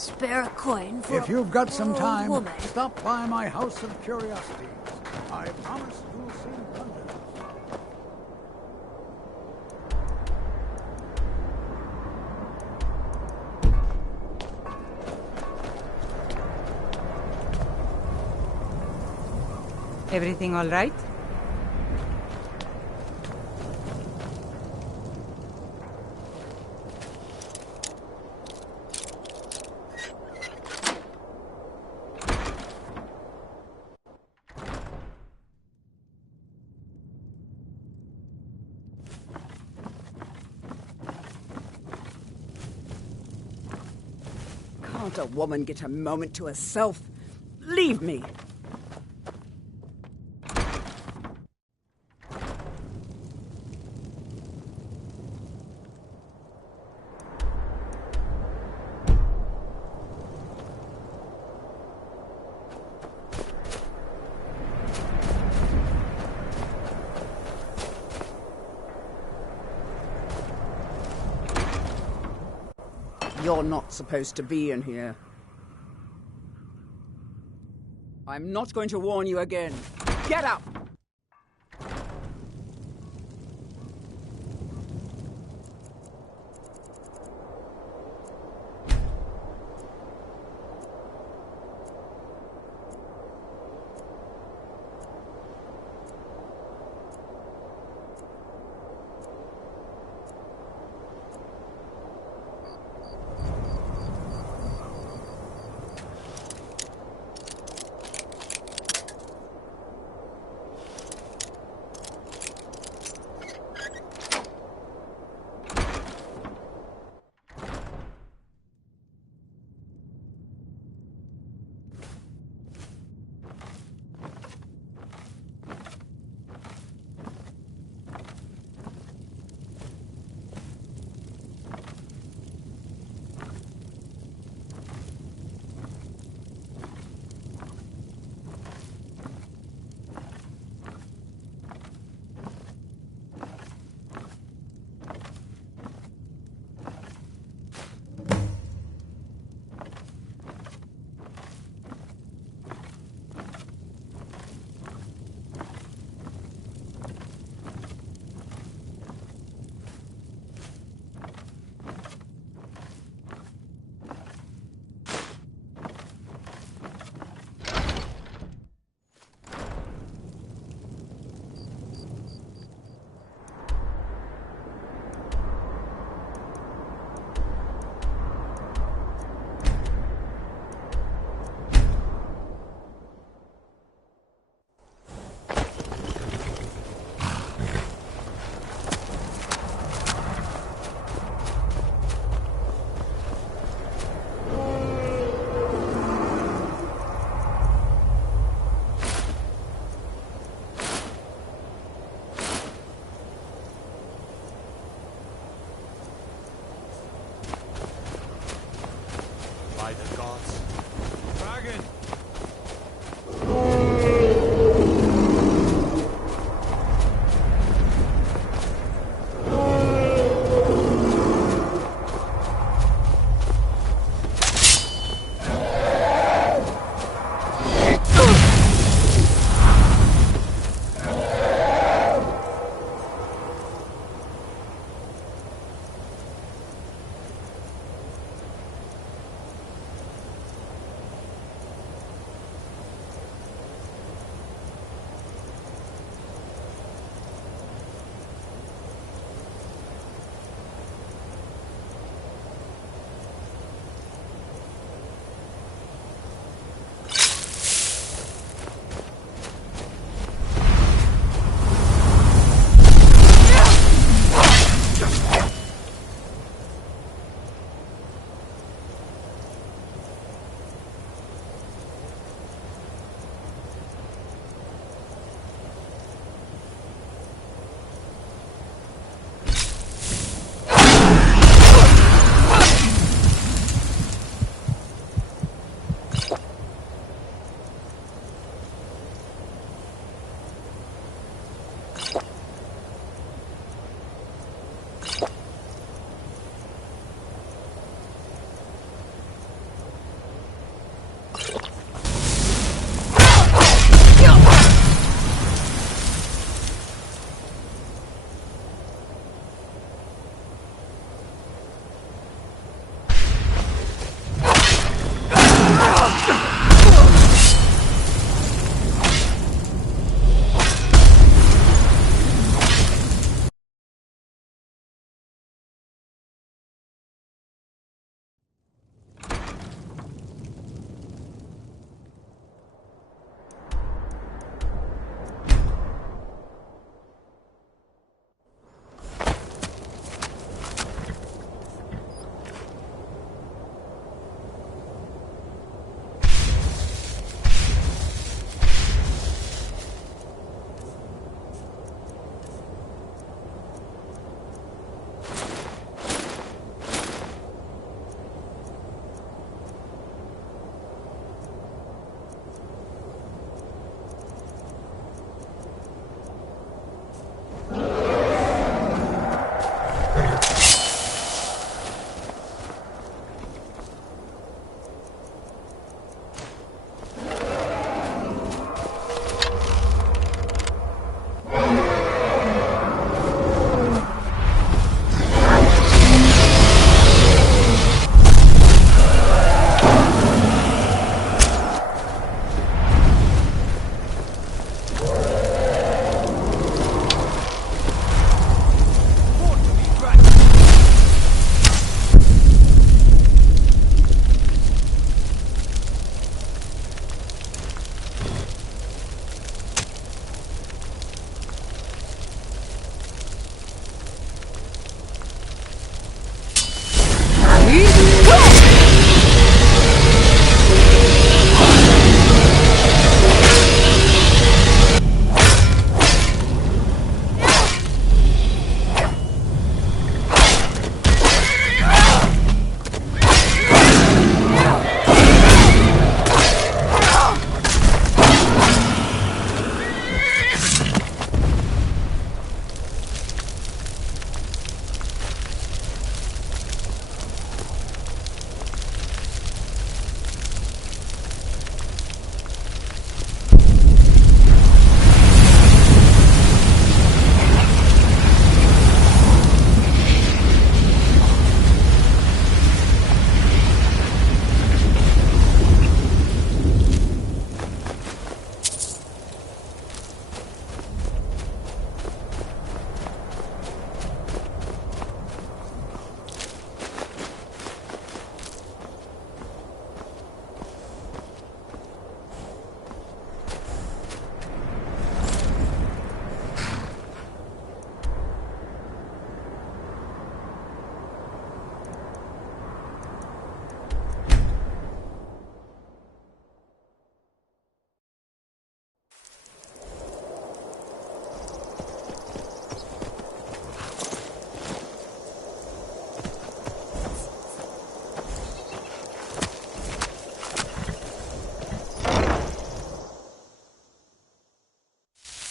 Spare a coin for If you've got some old time, woman. stop by my house of curiosities. I promise you'll see wonders. Everything all right? Can't a woman get a moment to herself? Leave me! You're not supposed to be in here. I'm not going to warn you again. Get up!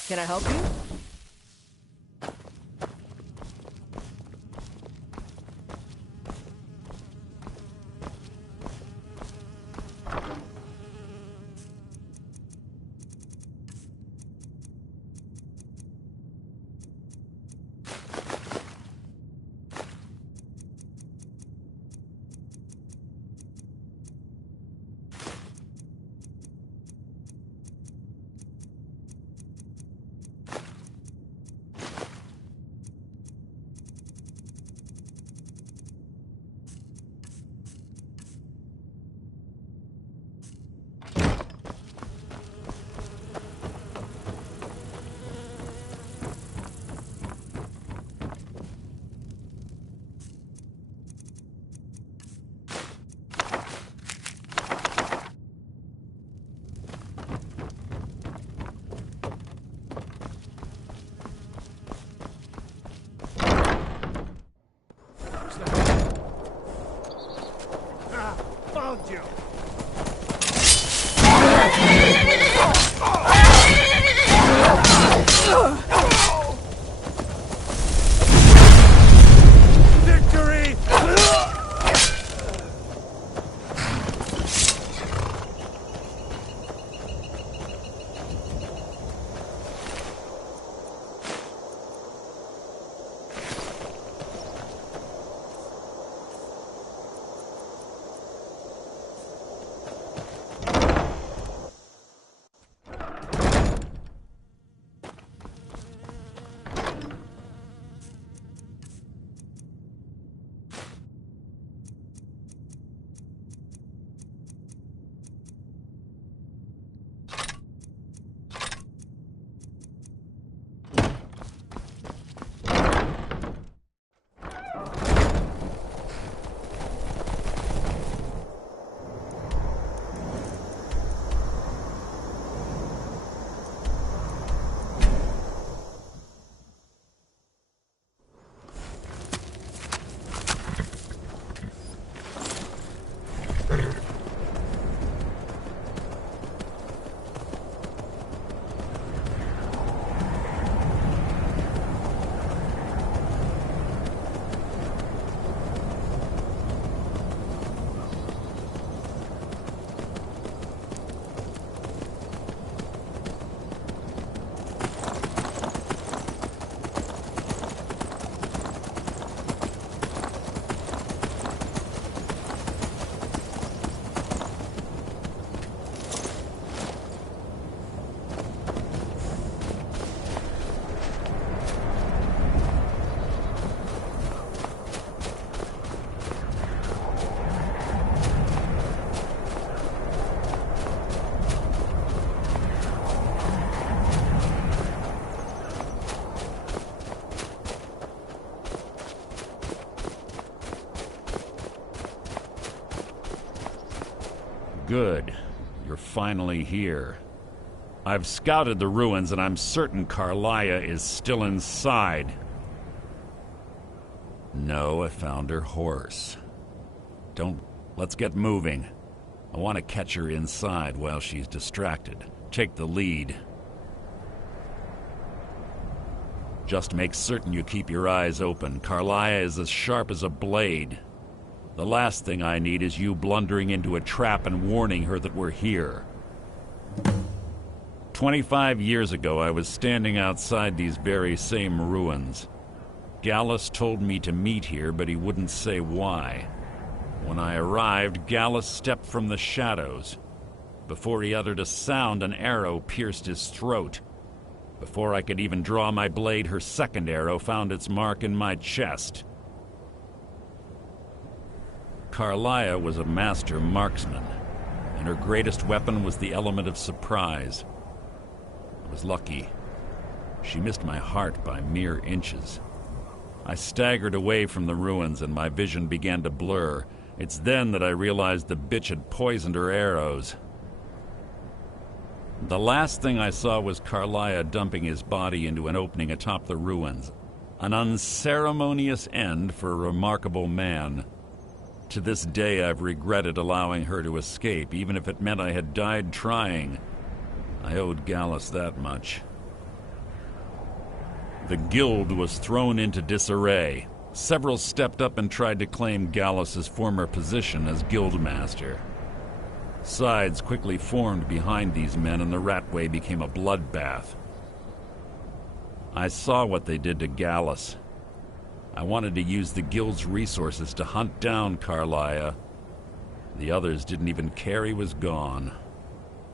Can I help you? Found you! Victory! Good. You're finally here. I've scouted the ruins and I'm certain Carlia is still inside. No, I found her horse. Let's get moving. I want to catch her inside while she's distracted. Take the lead. Just make certain you keep your eyes open. Carlia is as sharp as a blade. The last thing I need is you blundering into a trap and warning her that we're here. 25 years ago, I was standing outside these very same ruins. Gallus told me to meet here, but he wouldn't say why. When I arrived, Gallus stepped from the shadows. Before he uttered a sound, an arrow pierced his throat. Before I could even draw my blade, her second arrow found its mark in my chest. Carlia was a master marksman, and her greatest weapon was the element of surprise. I was lucky. She missed my heart by mere inches. I staggered away from the ruins and my vision began to blur. It's then that I realized the bitch had poisoned her arrows. The last thing I saw was Carlia dumping his body into an opening atop the ruins. An unceremonious end for a remarkable man. To this day, I've regretted allowing her to escape, even if it meant I had died trying. I owed Gallus that much. The guild was thrown into disarray. Several stepped up and tried to claim Gallus's former position as guildmaster. Sides quickly formed behind these men, and the Ratway became a bloodbath. I saw what they did to Gallus. I wanted to use the guild's resources to hunt down Carlia. The others didn't even care he was gone.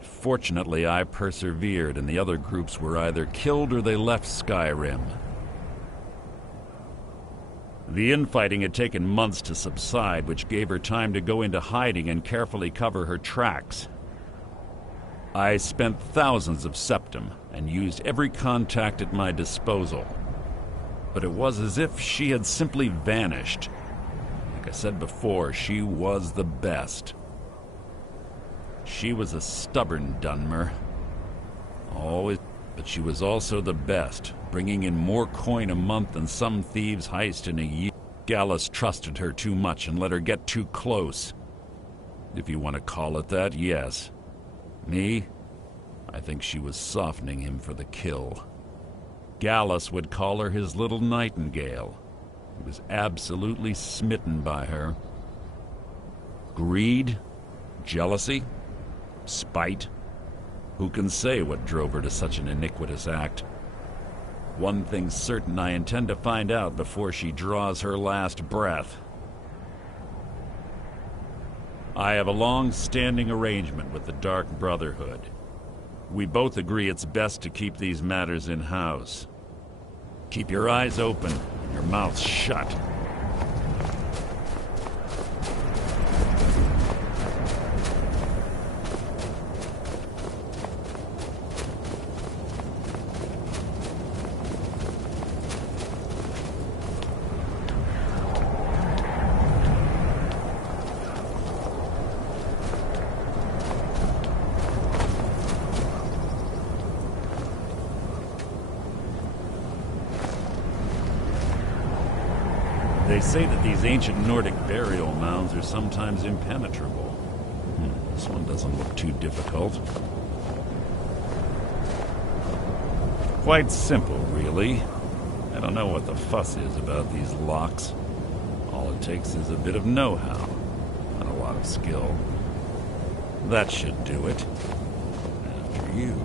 Fortunately, I persevered, and the other groups were either killed or they left Skyrim. The infighting had taken months to subside, which gave her time to go into hiding and carefully cover her tracks. I spent thousands of septim and used every contact at my disposal. But it was as if she had simply vanished. Like I said before, she was the best. She was a stubborn Dunmer. Always, but she was also the best, bringing in more coin a month than some thieves heist in a year. Gallus trusted her too much and let her get too close. If you want to call it that, yes. Me? I think she was softening him for the kill. Gallus would call her his little nightingale. He was absolutely smitten by her. Greed? Jealousy? Spite? Who can say what drove her to such an iniquitous act? One thing's certain, I intend to find out before she draws her last breath. I have a long-standing arrangement with the Dark Brotherhood. We both agree it's best to keep these matters in-house. Keep your eyes open and your mouths shut. They say that these ancient Nordic burial mounds are sometimes impenetrable. This one doesn't look too difficult. Quite simple, really. I don't know what the fuss is about these locks. All it takes is a bit of know-how and a lot of skill. That should do it. After you.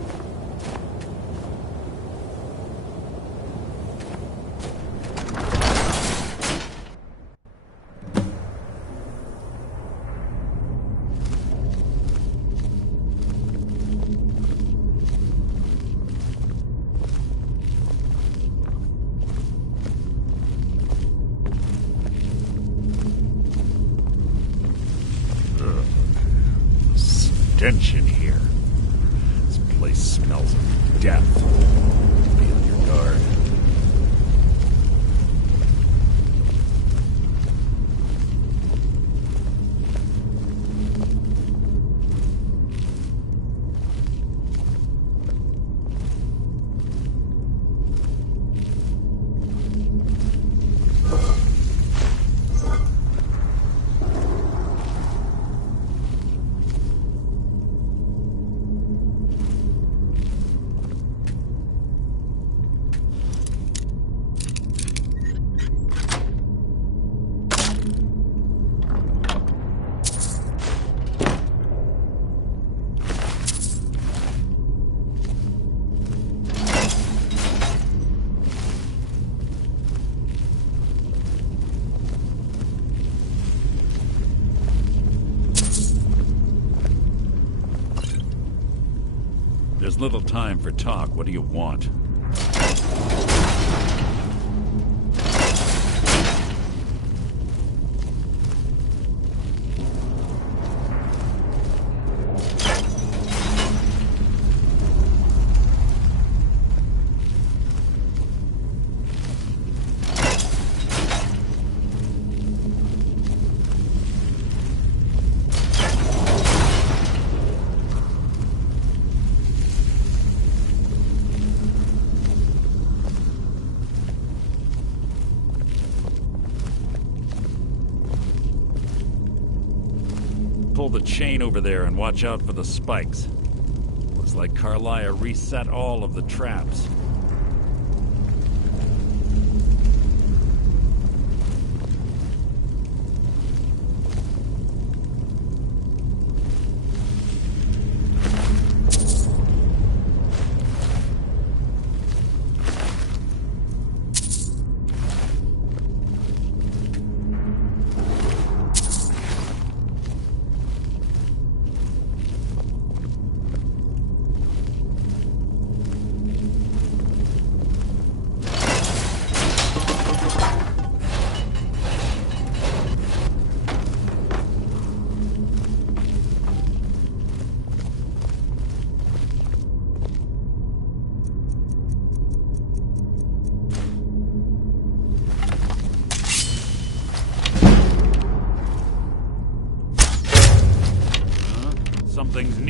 Stench in here. This place smells of death. Be on your guard. There's little time for talk. What do you want? Pull the chain over there and watch out for the spikes. Looks like Carlia reset all of the traps.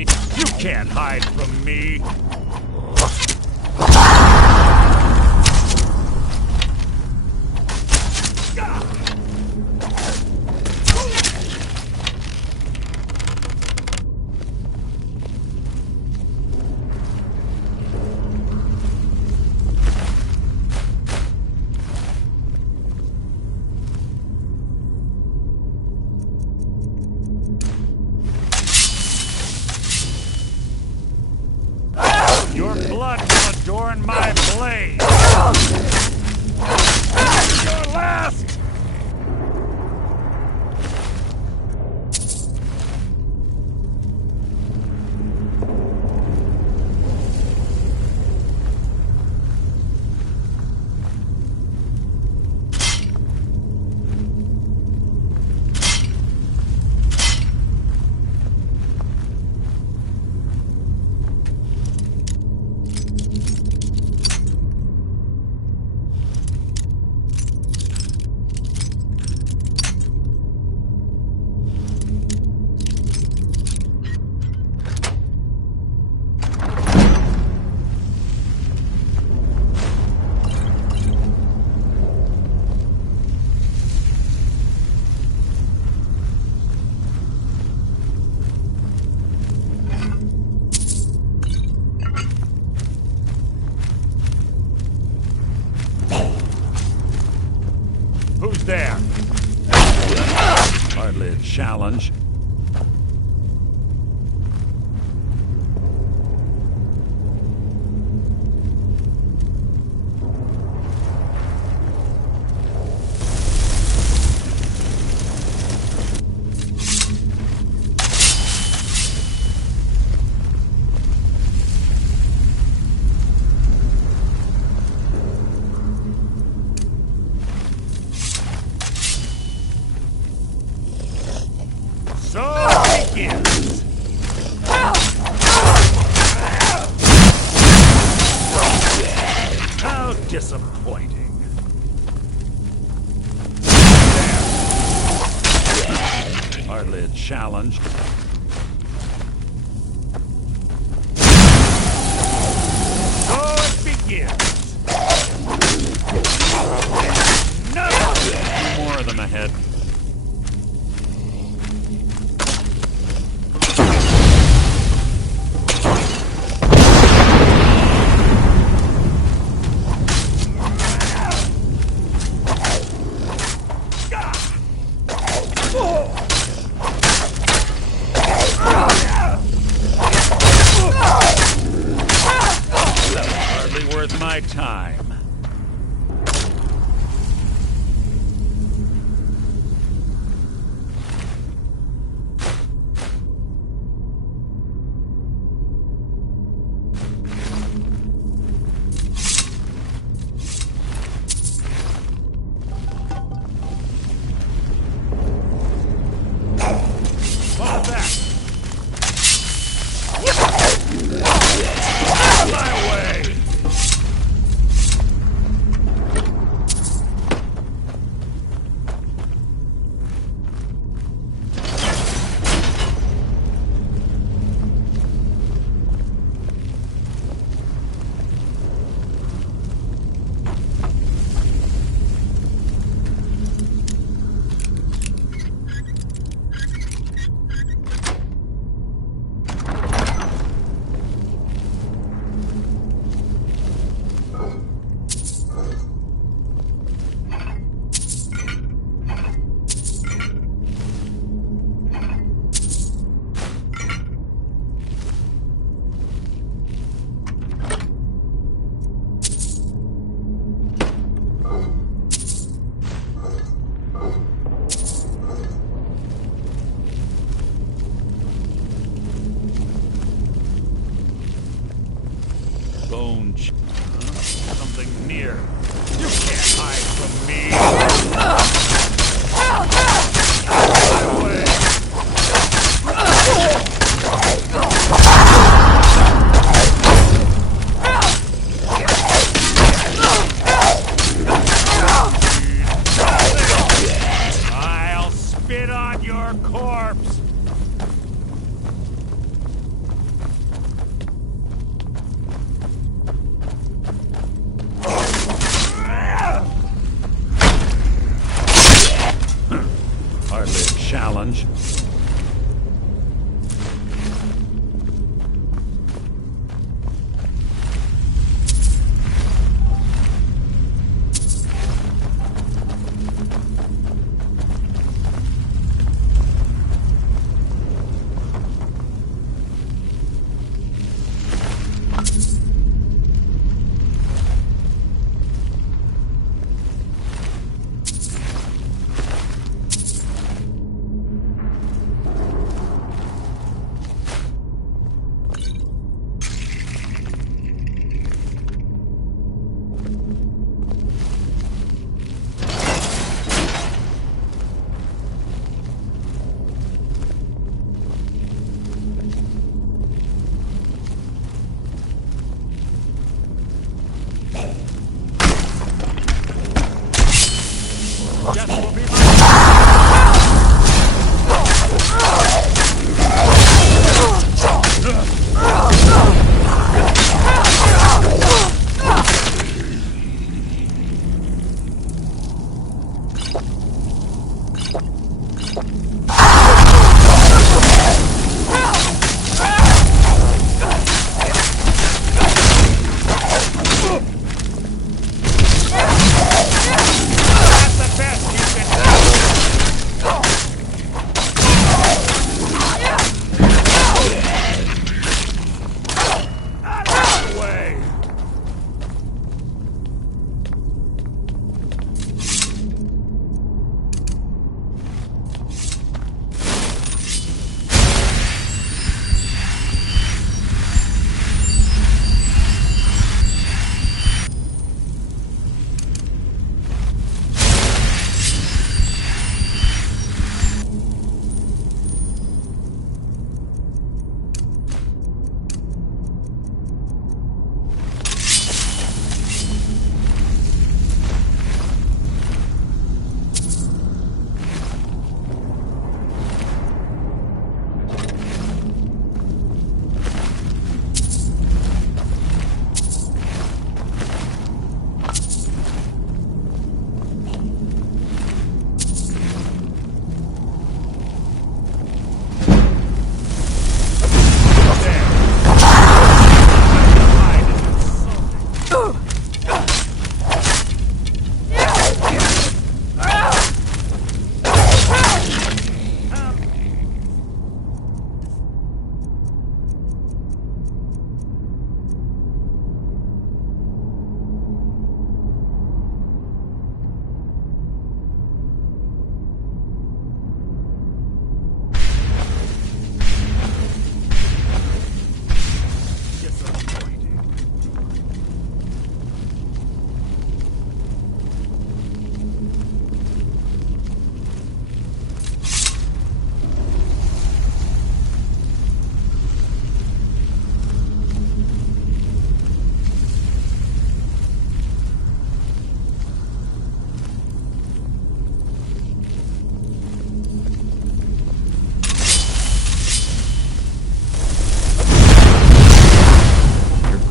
need. You can't hide from me. Your blood will adorn my blade. Your last. Who's there? Hardly a challenge. So it begins. How disappointing. Hardly a challenge. So it begins. No! More of them ahead. Hardly worth my time. Fall back. My way. Bone. Something near. You can't hide from me. My way. I'll spit on your corpse. Hardly a challenge.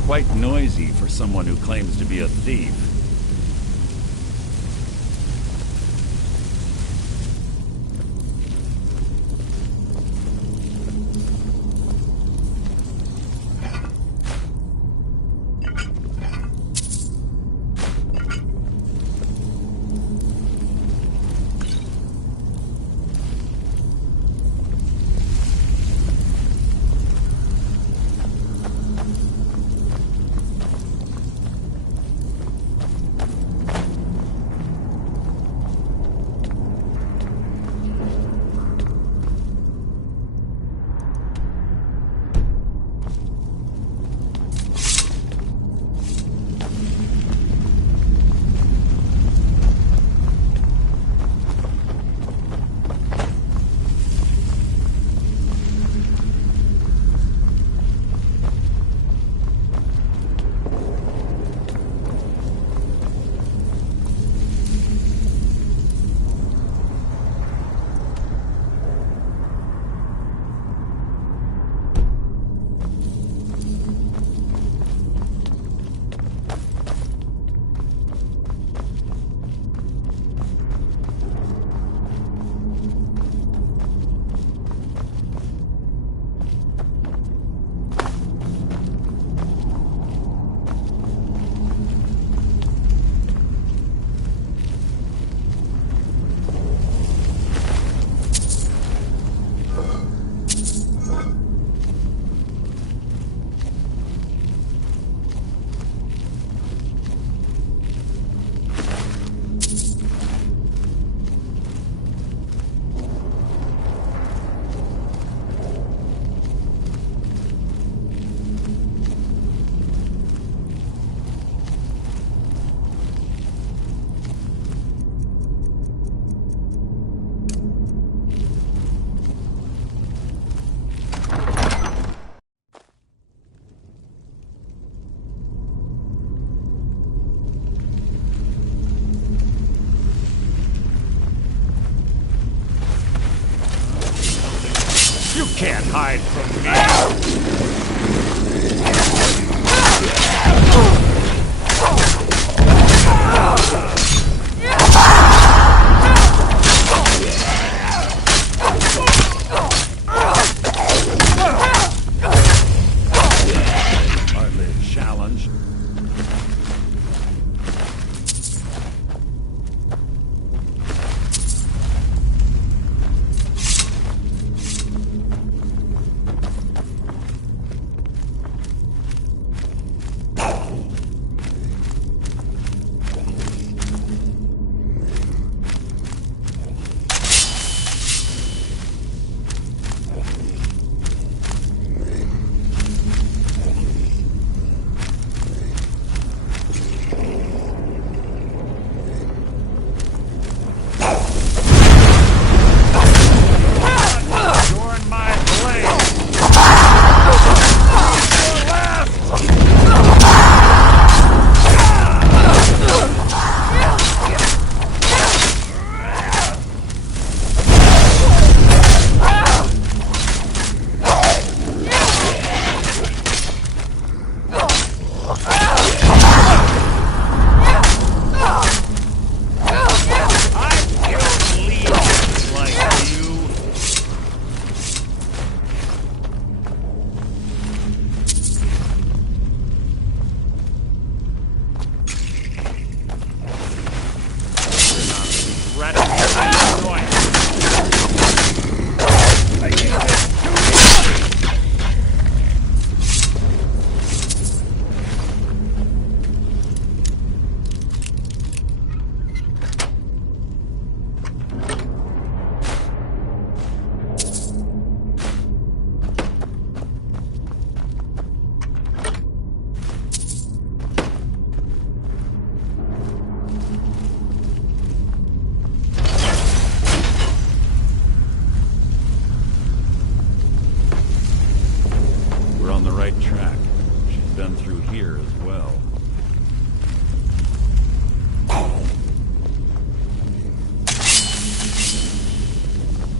Quite noisy for someone who claims to be a thief. can't hide from me! Hardly a challenge.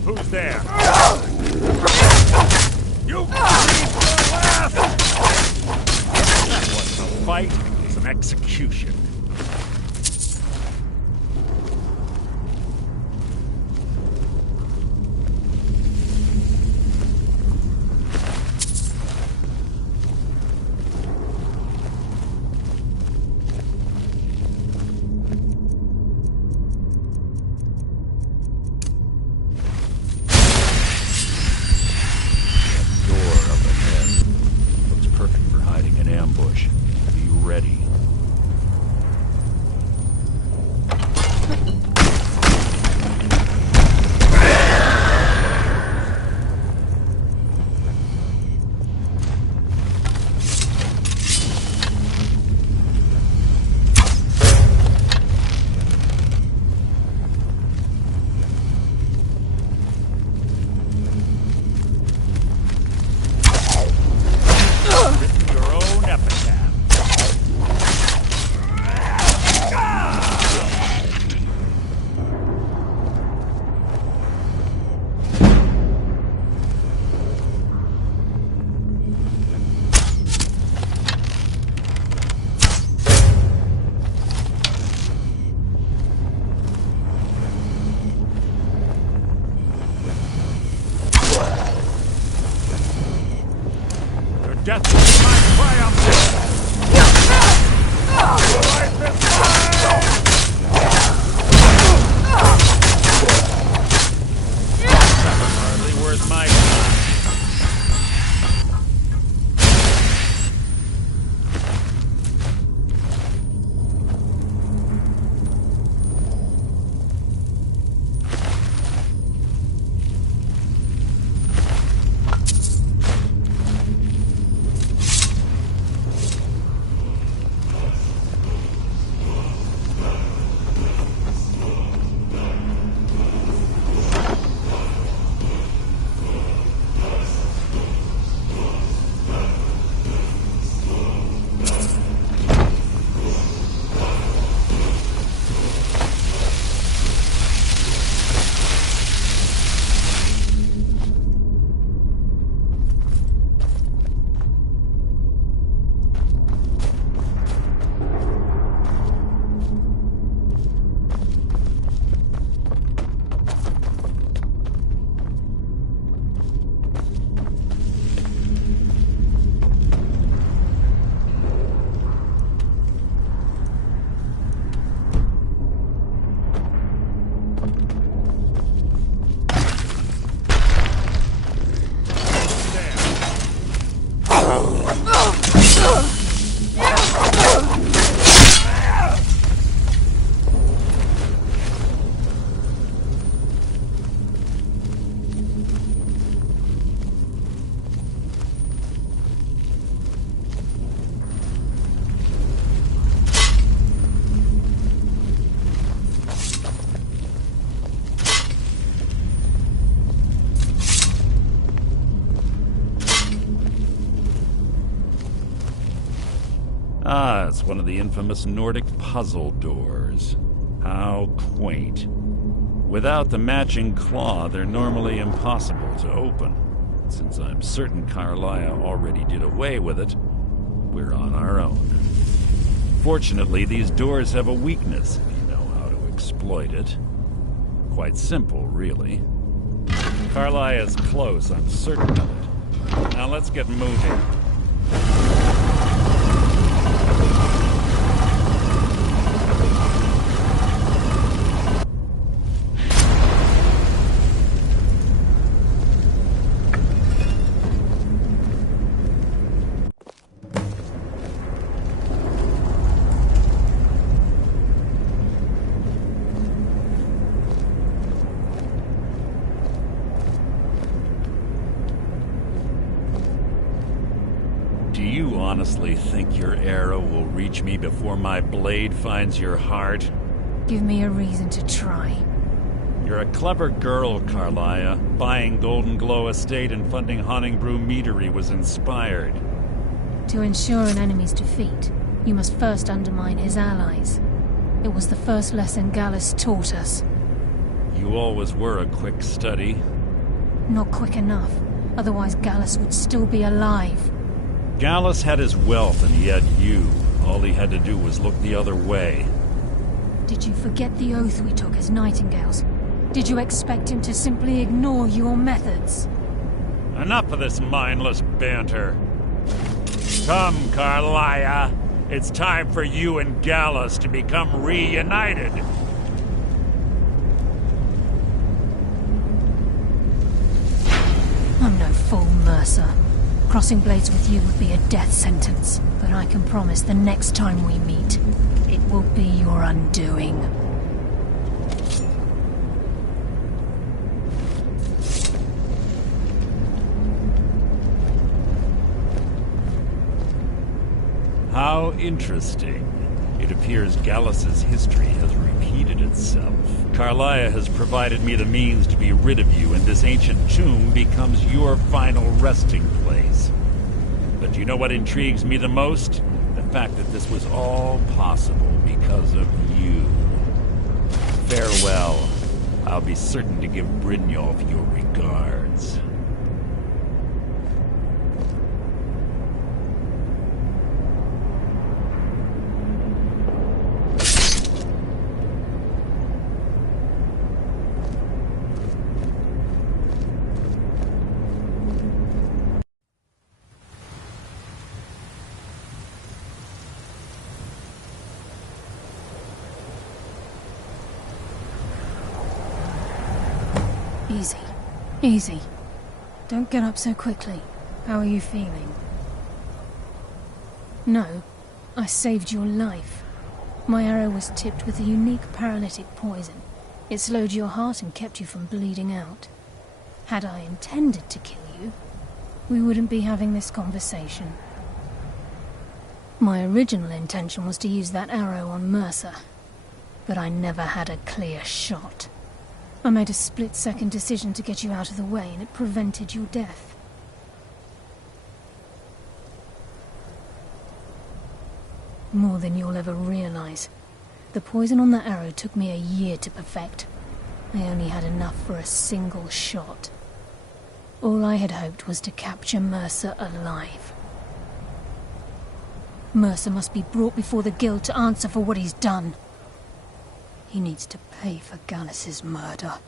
Who's there? You breathe for the last! That wasn't a fight, it was an execution. Death will be my triumph! Life is mine! Hardly worth my time. Ah, it's one of the infamous Nordic puzzle doors. How quaint. Without the matching claw, they're normally impossible to open. Since I'm certain Carlia already did away with it, we're on our own. Fortunately, these doors have a weakness if you know how to exploit it. Quite simple, really. Carlia is close, I'm certain of it. Now let's get moving. Do you honestly think your arrow will reach me before my blade finds your heart? Give me a reason to try. You're a clever girl, Carlia. Buying Golden Glow Estate and funding Honningbrew Meadery was inspired. To ensure an enemy's defeat, you must first undermine his allies. It was the first lesson Gallus taught us. You always were a quick study. Not quick enough, otherwise Gallus would still be alive. Gallus had his wealth and he had you. All he had to do was look the other way. Did you forget the oath we took as Nightingales? Did you expect him to simply ignore your methods? Enough of this mindless banter. Come, Carlia. It's time for you and Gallus to become reunited. I'm no fool, Mercer. Crossing blades with you would be a death sentence, but I can promise the next time we meet, it will be your undoing. How interesting. It appears Gallus's history has repeated itself. Carlia has provided me the means to be rid of you, and this ancient tomb becomes your final resting place. But you know what intrigues me the most? The fact that this was all possible because of you. Farewell. I'll be certain to give Brynjolf your regards. Easy. Easy. Don't get up so quickly. How are you feeling? No. I saved your life. My arrow was tipped with a unique paralytic poison. It slowed your heart and kept you from bleeding out. Had I intended to kill you, we wouldn't be having this conversation. My original intention was to use that arrow on Mercer, but I never had a clear shot. I made a split-second decision to get you out of the way, and it prevented your death. More than you'll ever realize. The poison on that arrow took me a year to perfect. I only had enough for a single shot. All I had hoped was to capture Mercer alive. Mercer must be brought before the Guild to answer for what he's done. He needs to pay for Gallus's murder.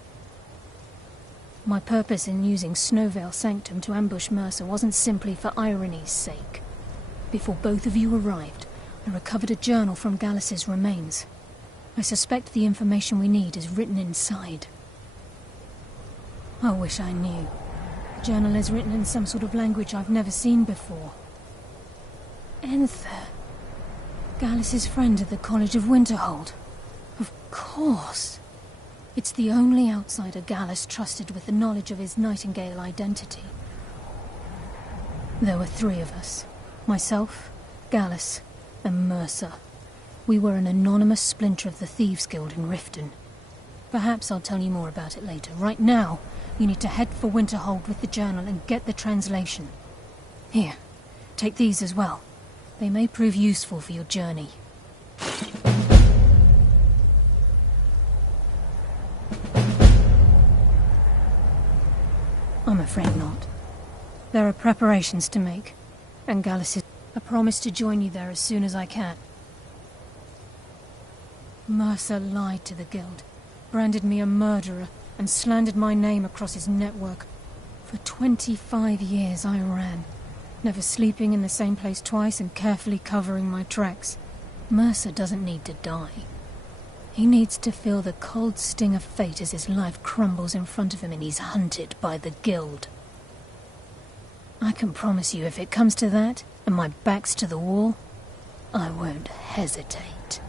My purpose in using Snowvale Sanctum to ambush Mercer wasn't simply for irony's sake. Before both of you arrived, I recovered a journal from Gallus's remains. I suspect the information we need is written inside. I wish I knew. The journal is written in some sort of language I've never seen before. Enther. Gallus' friend at the College of Winterhold. Of course. It's the only outsider Gallus trusted with the knowledge of his Nightingale identity. There were 3 of us. Myself, Gallus, and Mercer. We were an anonymous splinter of the Thieves' Guild in Riften. Perhaps I'll tell you more about it later. Right now, you need to head for Winterhold with the journal and get the translation. Here, take these as well. They may prove useful for your journey. I'm afraid not. There are preparations to make, and Gallus is... I promise to join you there as soon as I can. Mercer lied to the Guild, branded me a murderer, and slandered my name across his network. For 25 years I ran, never sleeping in the same place twice and carefully covering my tracks. Mercer doesn't need to die. He needs to feel the cold sting of fate as his life crumbles in front of him and he's hunted by the Guild. I can promise you if it comes to that, and my back's to the wall, I won't hesitate.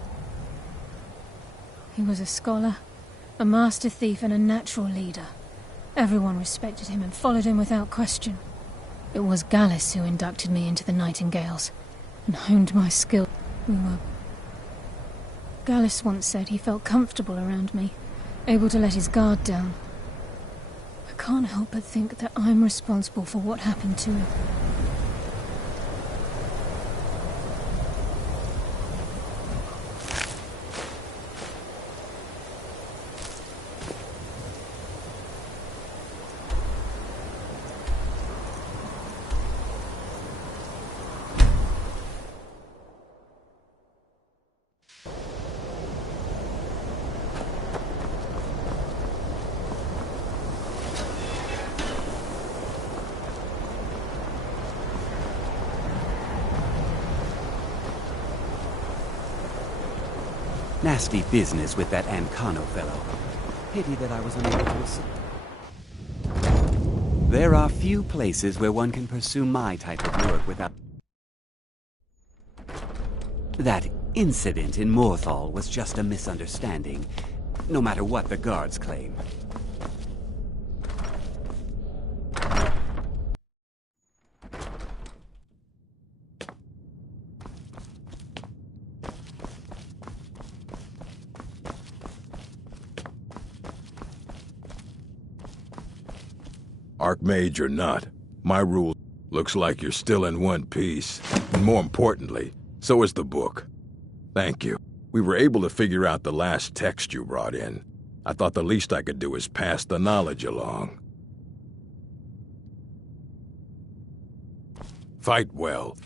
He was a scholar, a master thief and a natural leader. Everyone respected him and followed him without question. It was Gallus who inducted me into the Nightingales and honed my skill. Gallus once said he felt comfortable around me, able to let his guard down. I can't help but think that I'm responsible for what happened to him. Nasty business with that Ancano fellow. Pity that I was unable to assist. There are few places where one can pursue my type of work without... That incident in Morthal was just a misunderstanding, no matter what the guards claim. Archmage or not, my rule looks like you're still in one piece. And more importantly, so is the book. Thank you. We were able to figure out the last text you brought in. I thought the least I could do is pass the knowledge along. Fight well.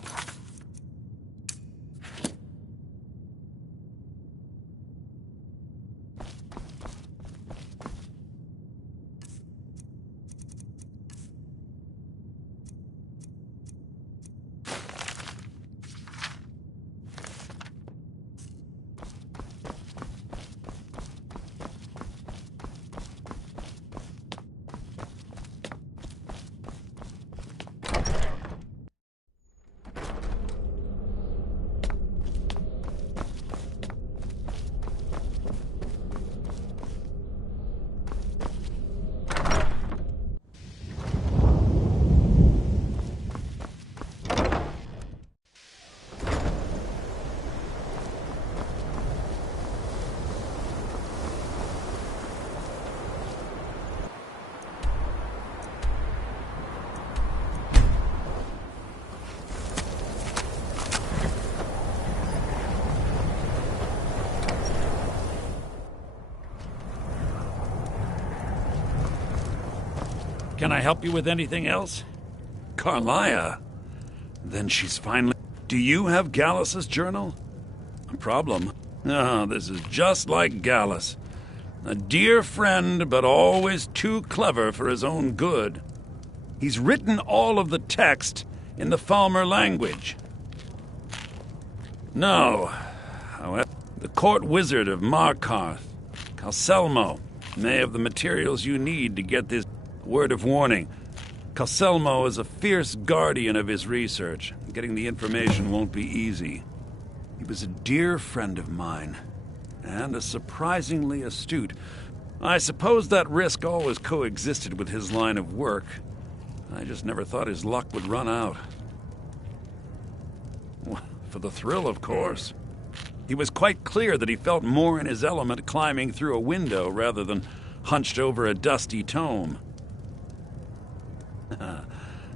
Can I help you with anything else? Carlia? Then she's finally... Do you have Gallus's journal? A problem? Ah, this is just like Gallus. A dear friend, but always too clever for his own good. He's written all of the text in the Falmer language. No. However, The court wizard of Markarth, Calselmo, may have the materials you need to get this word of warning. Calselmo is a fierce guardian of his research. Getting the information won't be easy. He was a dear friend of mine, and a surprisingly astute. I suppose that risk always coexisted with his line of work. I just never thought his luck would run out. For the thrill, of course. He was quite clear that he felt more in his element climbing through a window rather than hunched over a dusty tome.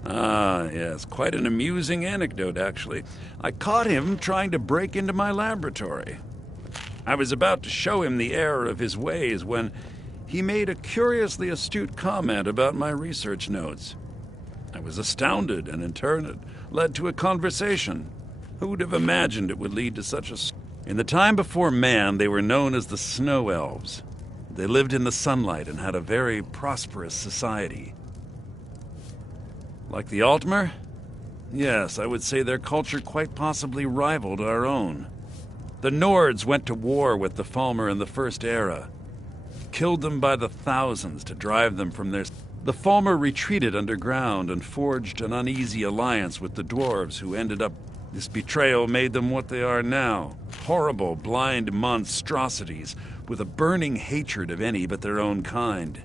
Yes, quite an amusing anecdote, actually. I caught him trying to break into my laboratory. I was about to show him the error of his ways when he made a curiously astute comment about my research notes. I was astounded, and in turn it led to a conversation. Who would have imagined it would lead to such a... In the time before man, they were known as the Snow Elves. They lived in the sunlight and had a very prosperous society. Like the Altmer? Yes, I would say their culture quite possibly rivaled our own. The Nords went to war with the Falmer in the First Era, killed them by the thousands to drive them from their... The Falmer retreated underground and forged an uneasy alliance with the dwarves, who ended up... This betrayal made them what they are now. Horrible, blind monstrosities with a burning hatred of any but their own kind.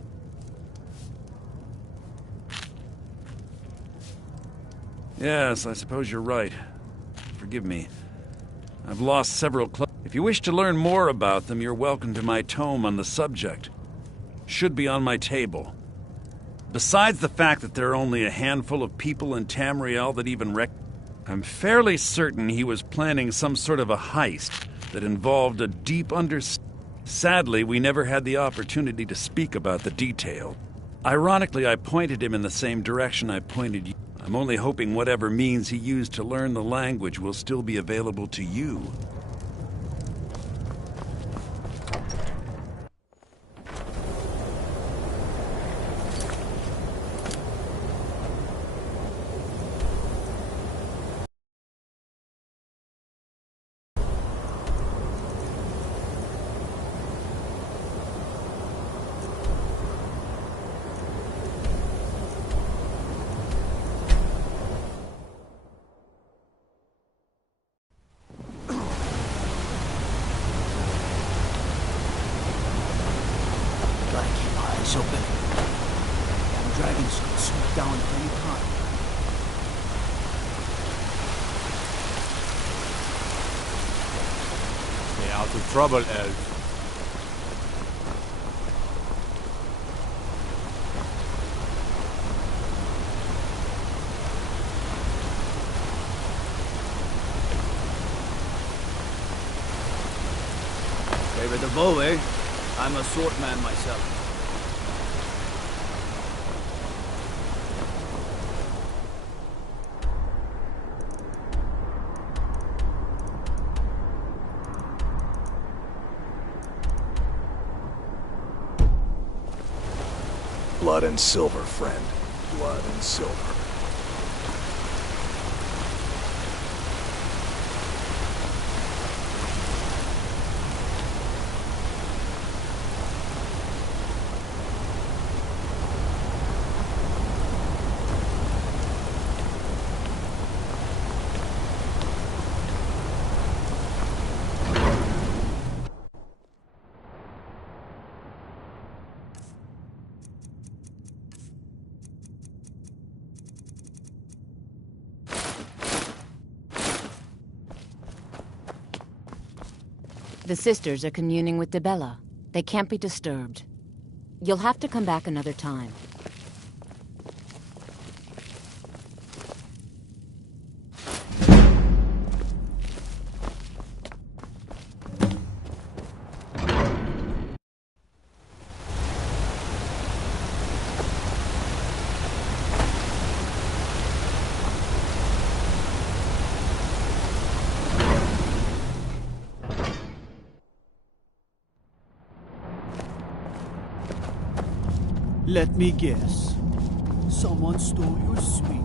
Yes, I suppose you're right. Forgive me. I've lost several If you wish to learn more about them, you're welcome to my tome on the subject. Should be on my table. Besides the fact that there are only a handful of people in Tamriel that even I'm fairly certain he was planning some sort of a heist that involved a deep Sadly, we never had the opportunity to speak about the detail. Ironically, I pointed him in the same direction I pointed you. I'm only hoping whatever means he used to learn the language will still be available to you. Open. Damn dragons could swoop down at any time. Stay out of trouble, elf. Favor the bow, eh? I'm a sword man myself. Blood and silver, friend. Blood and silver. The sisters are communing with Debella. They can't be disturbed. You'll have to come back another time. Let me guess. Someone stole your sweet.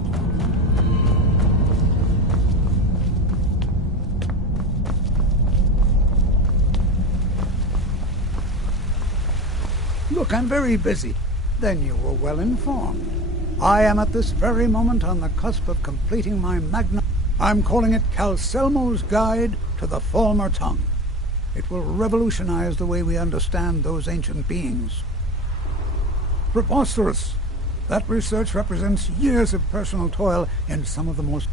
Look, I'm very busy. Then you were well informed. I am at this very moment on the cusp of completing my magnum. I'm calling it Calcelmo's Guide to the Falmer Tongue. It will revolutionize the way we understand those ancient beings. Preposterous! That research represents years of personal toil in some of the most...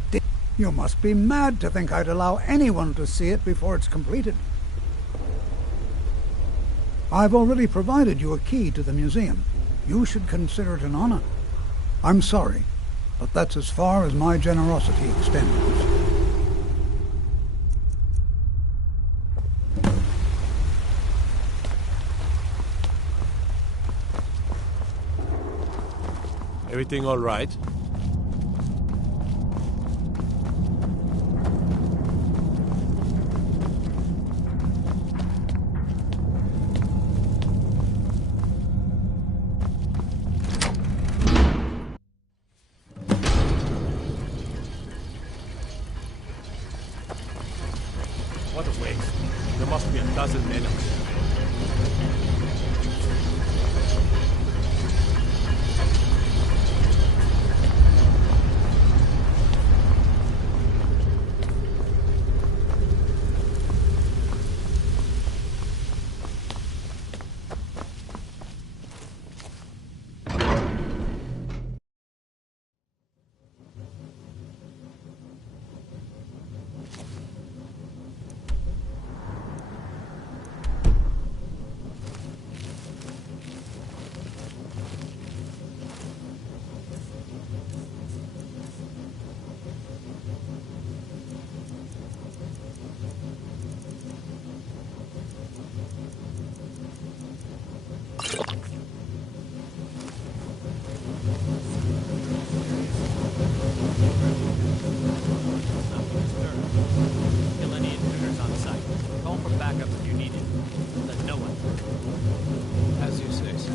You must be mad to think I'd allow anyone to see it before it's completed. I've already provided you a key to the museum. You should consider it an honor. I'm sorry, but that's as far as my generosity extends. Everything all right? What a waste. There must be a dozen men up there. Kill any intruders on site. Call for backup if you need it. Let no one through. As you say, sir.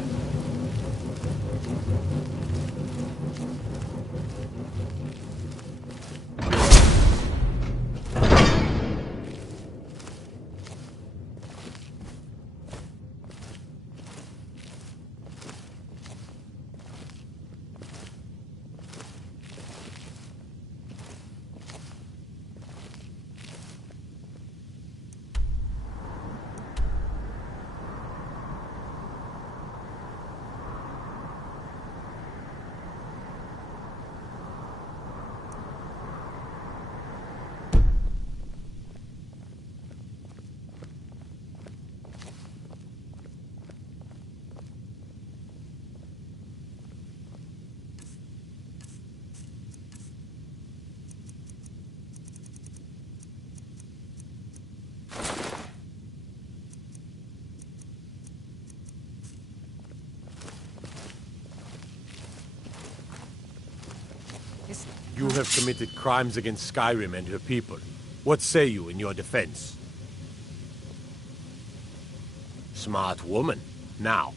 You have committed crimes against Skyrim and her people. What say you in your defense? Smart woman. Now.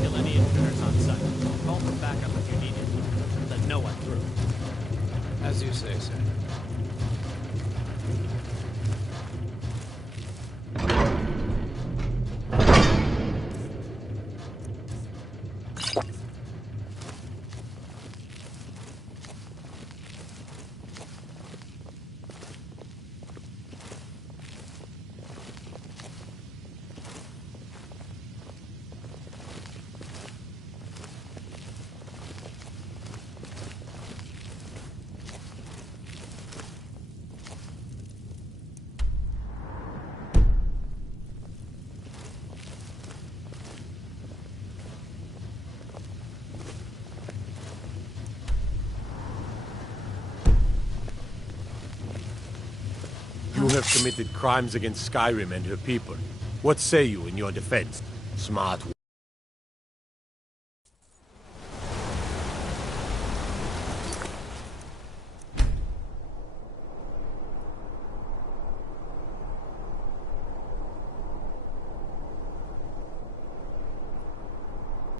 Kill any intruders on site. Call for backup if you need it. Let no one through. As you say, sir. You have committed crimes against Skyrim and her people. What say you in your defense? Smart